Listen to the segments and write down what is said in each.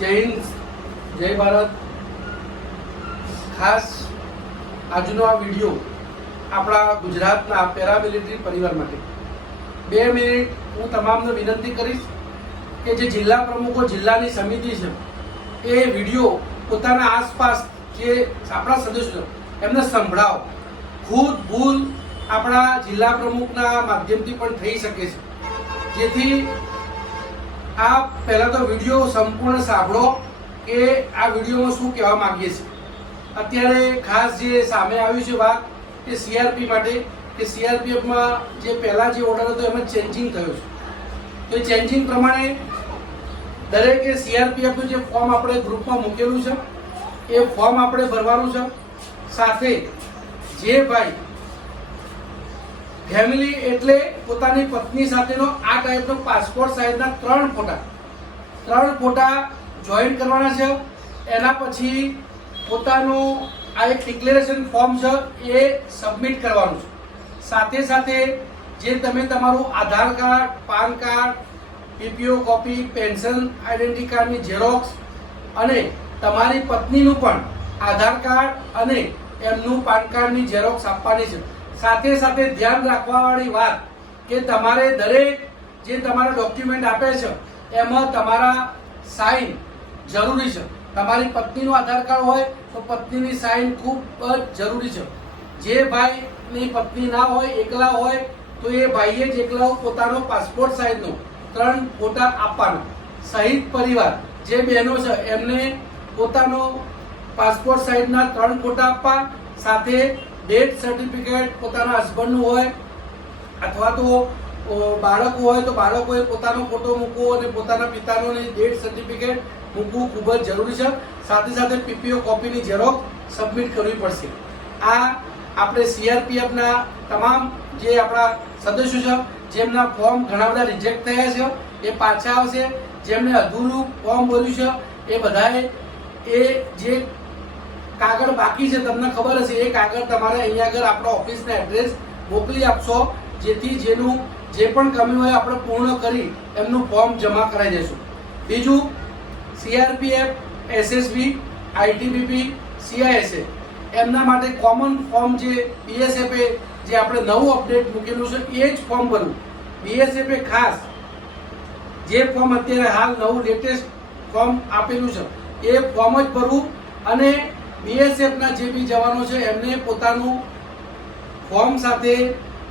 જય હિન્દ, જય ભારત. ખાસ આજનો આ વિડીયો આપણા ગુજરાતના પેરામિલિટરી પરિવાર માટે 2 મિનિટ હું તમામને વિનંતી કરીશ કે જે જિલ્લા પ્રમુખો, જિલ્લાની સમિતિ છે, એ વિડીયો પોતાના આસપાસ જે આપણા સદસ્યો એમને સંભળાવો. ખુદ ભૂલ આપણા જિલ્લા પ્રમુખના માધ્યમથી પણ થઈ શકે છે, જેથી આપ પહેલા તો વિડીયો સંપૂર્ણ સાંભળો કે આ વિડીયોમાં શું કહેવા માંગીએ છીએ. અત્યારે ખાસ જે સામે આવ્યું છે વાત કે સીઆરપી માટે, કે સીઆરપીએફમાં જે પહેલા જે ઓર્ડર હતો એમાં ચેન્જિંગ થયો છે. તો એ ચેન્જિંગ પ્રમાણે દરેકે સીઆરપીએફનું જે ફોર્મ આપણે ગ્રુપમાં મૂકેલું છે એ ફોર્મ આપણે ભરવાનું છે. સાથે જે ભાઈ ફેમિલી એટલે પોતાની પત્ની સાથેનો આ ટાઈપનો પાસપોર્ટ સાઇઝના 3 ફોટા જોઈન કરવાના છે. એના પછી પોતાનું આ એક ડિક્લેરેશન ફોર્મ છે એ સબમિટ કરવાનું છે. સાથે સાથે જે તમે તમારું Aadhaar card, PAN card, PPO copy, pension identity કાર્ડની ઝેરોક્સ અને તમારી પત્નીનું પણ આધાર કાર્ડ અને એમનું પાન કાર્ડની ઝેરોક્સ આપવાની છે. સાથે સાથે ધ્યાન રાખવાવાળી વાત કે તમારે દરેક જે તમારા ડોક્યુમેન્ટ આપે છે એમાં તમારા સાઇન જરૂરી છે. તમારી પત્નીનું આધાર કાર્ડ હોય તો પત્નીની સાઇન ખૂબ જ જરૂરી છે. જે ભાઈની પત્ની ના હોય, એકલા હોય, તો એ ભાઈએ જ એકલા પોતાનો પાસપોર્ટ સાઇઝનો 3 ફોટા આપવાનો. સહિત પરિવાર જે બહેનો છે એમને પોતાનો પાસપોર્ટ સાઇઝના 3 ફોટા આપવા. સાથે ડેથ સર્ટિફિકેટ પોતાના હસબન્ડનું હોય અથવા તો બાળકો હોય તો બાળકોએ પોતાનો ફોટો મૂકવો અને પોતાના પિતાનો ડેથ સર્ટિફિકેટ મૂકવું ખૂબ જ જરૂરી છે. સાથે સાથે પીપીઓ કોપીની ઝેરોક્સ સબમિટ કરવી પડશે. આ આપણે સીઆરપીએફના તમામ જે આપણા સદસ્યો છે જેમના ફોર્મ ઘણા બધા રિજેક્ટ થયા છે એ પાછા આવશે. જેમને અધૂરું ફોર્મ ભર્યું છે એ બધાએ એ જે કાગળ બાકી છે, તમને ખબર હશે, એ કાગળ તમારે અહીંયા આગળ આપણા ઓફિસના એડ્રેસ મોકલી આપશો, જેથી જેનું જે પણ કમી હોય આપણે પૂર્ણ કરી એમનું ફોર્મ જમા કરાવી દઈશું. બીજું, સીઆરપીએફ, એસએસબી, આઈટીબીપી, સીઆઈએસએફ એમના માટે કોમન ફોર્મ જે બીએસએફે જે આપણે નવું અપડેટ મૂકેલું છે એ જ ફોર્મ ભરવું. બીએસએફે ખાસ જે ફોર્મ અત્યારે હાલ નવું લેટેસ્ટ ફોર્મ આપેલું છે એ ફોર્મ જ ભરવું. અને બીએસએફના જે બી જવાનો છે એમને પોતાનું ફોર્મ સાથે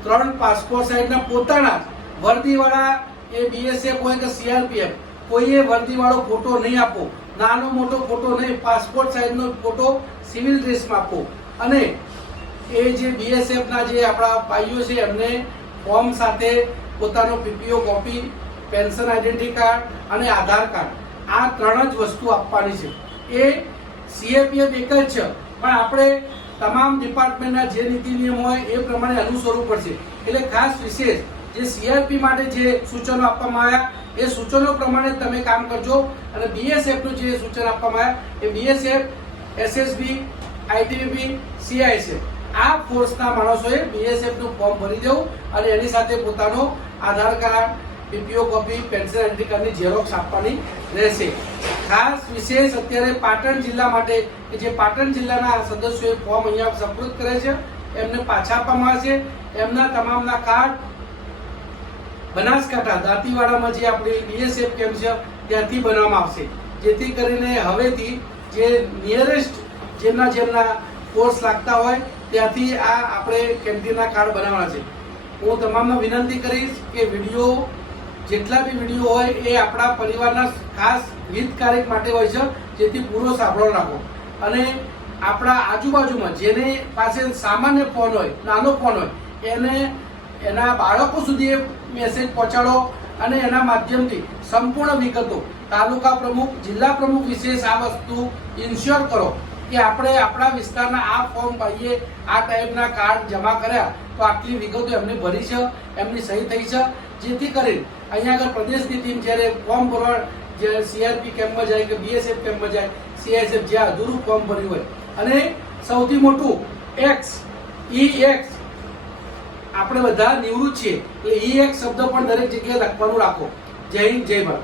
3 પાસપોર્ટ સાઇઝના પોતાના વર્દીવાળા, એ બીએસએફ હોય કે સીઆરપીએફ, કોઈએ વર્દીવાળો ફોટો નહીં આપો. નાનો મોટો ફોટો નહીં, પાસપોર્ટ સાઇઝનો ફોટો સિવિલ ડ્રેસમાં આપો. અને એ જે બીએસએફના જે આપણા ભાઈઓ છે એમને ફોર્મ સાથે પોતાનો PPO copy, pension identity card અને આધાર કાર્ડ, આ 3 જ વસ્તુ આપવાની છે. એ સીએપીએફ એક જ છે, પણ આપણે તમામ ડિપાર્ટમેન્ટના જે નીતિ નિયમ હોય એ પ્રમાણે અનુસરવું પડશે. એટલે ખાસ વિશેષ જે સીઆરપી માટે જે સૂચનો આપવામાં આવ્યા એ સૂચનો પ્રમાણે તમે કામ કરજો. અને બીએસએફનું જે સૂચન આપવામાં આવ્યા એ બીએસએફ, એસએસબી, આઈટીબીપી, સીઆઈએસએફ આ ફોર્સના માણસોએ બીએસએફનું ફોર્મ ભરી દેવું અને એની સાથે પોતાનો Aadhaar card, PPO copy, pension identity કાર્ડની ઝેરોક્સ આપવાની રહેશે. ખાસ વિશેષ અત્યારે પાટણ જિલ્લા માટે કે જે પાટણ જિલ્લાના સદસ્યોએ ફોર્મ અહીંયા સપૃત કરે છે એમને પાછા આપવામાં આવશે. એમના તમામના કાર્ડ બનાસકાંઠા દાંતીવાડામાં જે આપણી બીએસએફ કેમ્પ છે ત્યાંથી બનાવવામાં આવશે, જેથી કરીને હવેથી જે નિયરેસ્ટ જેમના કોર્સ લાગતા હોય ત્યાંથી આ આપણે કેન્ટીનના કાર્ડ બનાવવાના છે. હું તમામને વિનંતી કરીશ કે વિડીયો જેટલા બી વિડીયો હોય એ આપણા પરિવારના ખાસ હિતકારક માટે હોય છે, જેથી પૂરો સાંભળો રાખો. અને આપણા આજુબાજુમાં જેને પાસે સામાન્ય ફોન હોય, નાનો ફોન હોય, એને એના બાળકો સુધી એ મેસેજ પહોંચાડો અને એના માધ્યમથી સંપૂર્ણ વિગતો તાલુકા પ્રમુખ, જિલ્લા પ્રમુખ વિશેષ આ વસ્તુ ઇન્શ્યોર કરો કે આપણે આપણા વિસ્તારના આ ફોર્મ ભાઈએ આ ટાઈપના કાર્ડ જમા કર્યા તો આટલી વિગતો એમને ભરી છે, એમની સહી થઈ છે, જેથી કરીને અહીંયા આગળ પ્રદેશની ટીમ જ્યારે ફોર્મ ભરવા જે સીઆરપી કેમ્પમાં જાય કે બીએસએફ કેમ્પમાં જાય, સીઆઈએસએફ જ્યાં અધૂરું ફોર્મ ભર્યું હોય. અને સૌથી મોટું એક્સ, EX આપણે બધા નિવૃત્ત છીએ એટલે EX શબ્દ પણ દરેક જગ્યાએ લખવાનું રાખો. જય હિન્દ, જય ભારત.